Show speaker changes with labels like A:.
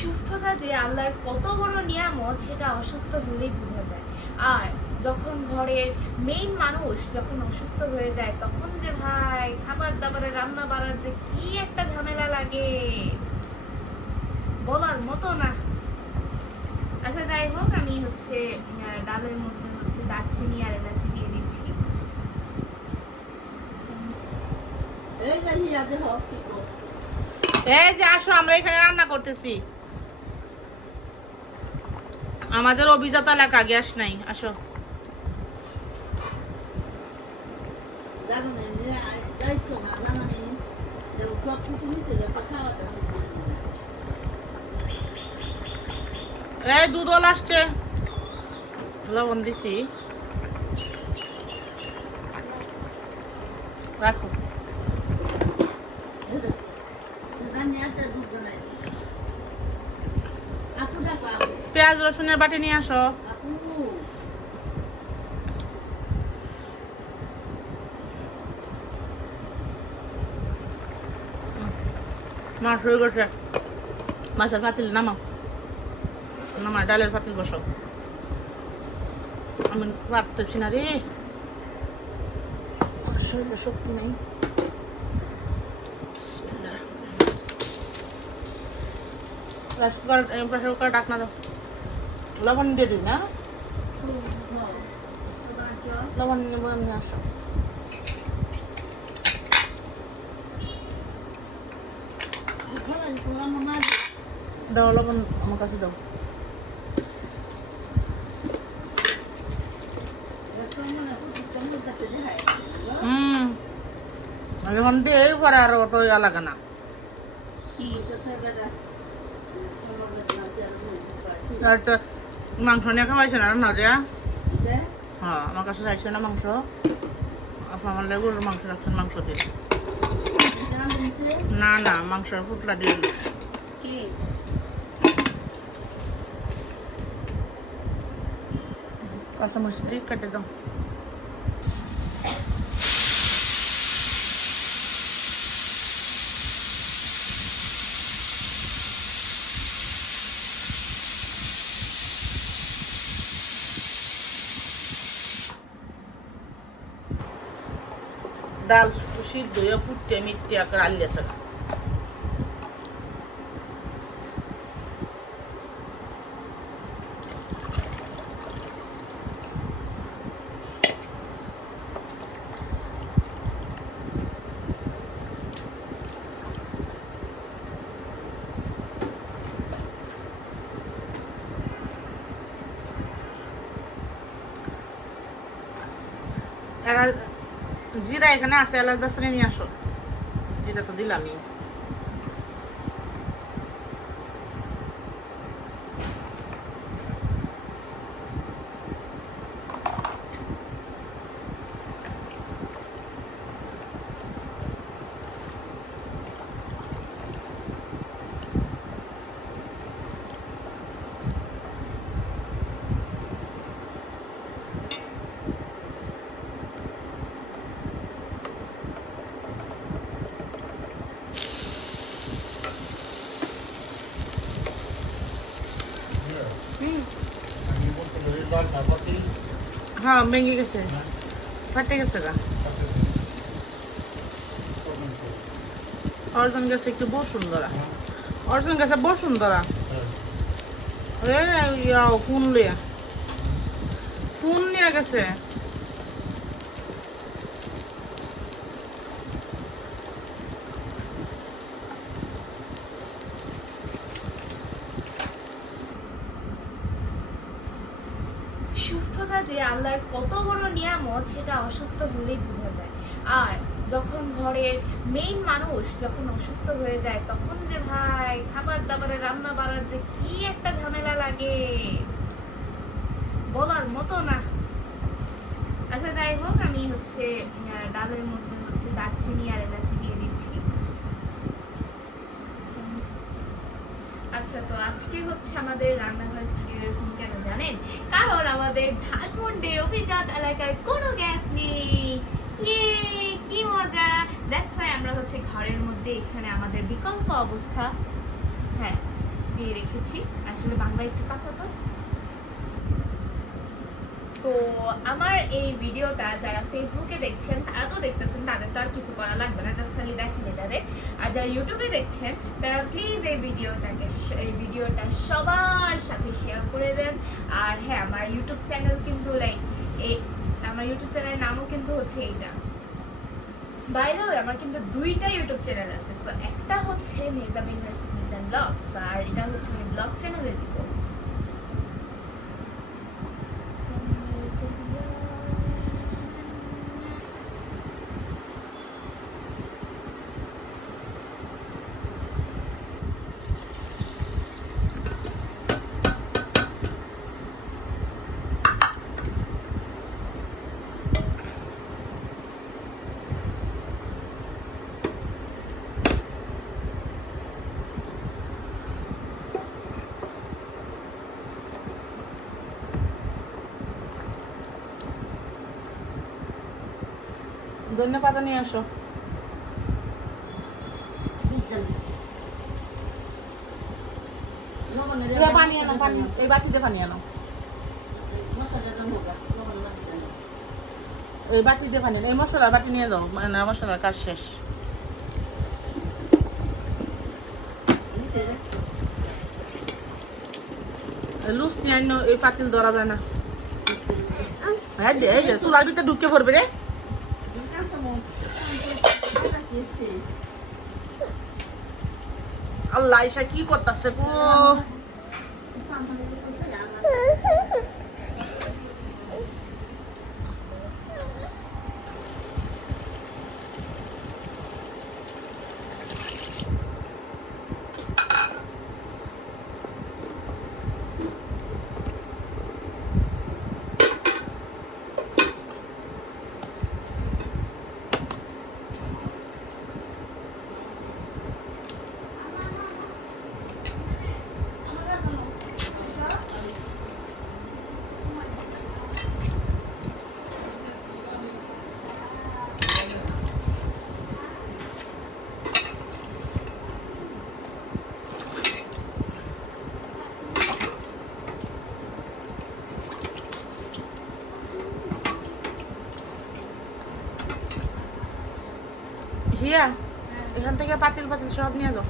A: সুস্থতা যে আল্লাহর কত বড় নিয়ামত সেটা অসুস্থ হলেই বোঝা যায়। আর যখন ঘরের মেইন মানুষ যখন অসুস্থ হয়ে যায় তখন যে ভাই খাবার দাবারে রান্না বাড়ার যে কি একটা ঝামেলা লাগে বলার মতো না। আচ্ছা যাই হোক আমি হচ্ছে আহ, ডালের মধ্যে হচ্ছে দারচিনি আর এলাচি দিয়ে দিচ্ছি।
B: এই যে
C: আসো আমরা এখানে রান্না করতেছি। আমাদের অভিজাত এলাকা গ্যাস নাই আসো। এই দুধল আসছে। লবণ দিছি রাখো। পেঁয়াজ, রসুনের বাটি নিয়ে আসো। মাছ হয়ে গেছে মাছের পাতিল নামাও। নামা ডালের পাতিল বসাও আমি পারতেছি না রে। শরীরে শক্তি নেই। বিসমিল্লাহ। কুকার প্রেসার কুকার ডাকনা দাও। লবণ দিয়ে দিই না লবণ নিয়ে বলে নিয়ে আসো। দাও লবণ আমার কাছে দাও। হুম। এখন দিয়ে পরে আর অত ইয়া লাগে না। আর একটা মাংস নিয়ে খাওয়াইছে না রিয়া হ্যাঁ আমার কাছে চাইছে না মাংস? আমার গরুর মাংস রাখছেন মাংস দিয়ে না না মাংসের ফুটলা দিয়ে দিন। কাঁচামরিচ দিয়ে কেটে দাও। डाल सुशीत धुया फुट्ट्या मिट्ट्या काढल्या सगळं. জিরা এখানে আছে এলাচ বেসনে নিয়ে আসো। এটা তো দিলামই। হ্যাঁ ভেঙে গেছে। ফাটে গেছে গা। অর্জন গেছে একটু সুন্দর অর্জন গেছে বহু সুন্দর ফোন লিয়া ফোন নিয়ে গেছে।
A: আল্লাহর কত বড় নিয়ামত সেটা অসুস্থ হলেই বোঝা যায়। আর যখন ঘরের মেইন মানুষ যখন অসুস্থ হয়ে যায়, তখন যে ভাই খাবার দাবারে রান্না বাড়ার যে কি একটা ঝামেলা লাগে, বলার মতো না। আচ্ছা যাই হোক, আমি হচ্ছে ডালের মধ্যে হচ্ছে দারচিনি আর এলাচি দিয়ে দিচ্ছি। আচ্ছা তো আজকে হচ্ছে আমাদের রান্নাঘর স্টুডিও এরকম কেন জানেন? কারণ আমাদের ধানমন্ডির অভিজাত এলাকায় কোনো গ্যাস নেই। ইয়ে কি মজা। দ্যাটস ওয়াই আমরা হচ্ছে ঘরের মধ্যে এখানে আমাদের বিকল্প অবস্থা হ্যাঁ দিয়ে রেখেছি। আসলে বাংলা একটু কাঁচা তো। সো আমার এই ভিডিওটা যারা ফেসবুকে দেখছেন তারা তো দেখতেছেন, তাদের তো আর কিছু করা লাগবে না জাস্ট খালি দেখেন এটারে আর যারা ইউটিউবে দেখছেন, তারা প্লিজ এই ভিডিওটাকে এই ভিডিওটা সবার সাথে শেয়ার করে দেন। আর হ্যাঁ আমার ইউটিউব চ্যানেল কিন্তু লাইক এই আমার ইউটিউব চ্যানেলের নামও কিন্তু হচ্ছে এইটা। বাই দ্য আমার কিন্তু দুইটা ইউটিউব চ্যানেল আছে। সো একটা হচ্ছে মেজামিন রেসিপিস অ্যান্ড ব্লগস আর এটা হচ্ছে আমি ব্লগ চ্যানেলে দিব
C: ধন্য পাতা নিয়ে আসো। পানি আনো, পানি, এই বাটিতে পানি আনো। এই মশলার বাটি নিয়ে যাও মানে মশলার কাজ শেষ। লুচ নিয়ে এই পাতিল ধরা যায় না। হ্যাঁ চুলার ভিতরে ঢুকে পড়বে রে। আল্লাহ কি করতেছে গো? হিয়া এখান থেকে পাতিল পাতিল সব নিয়ে যাও।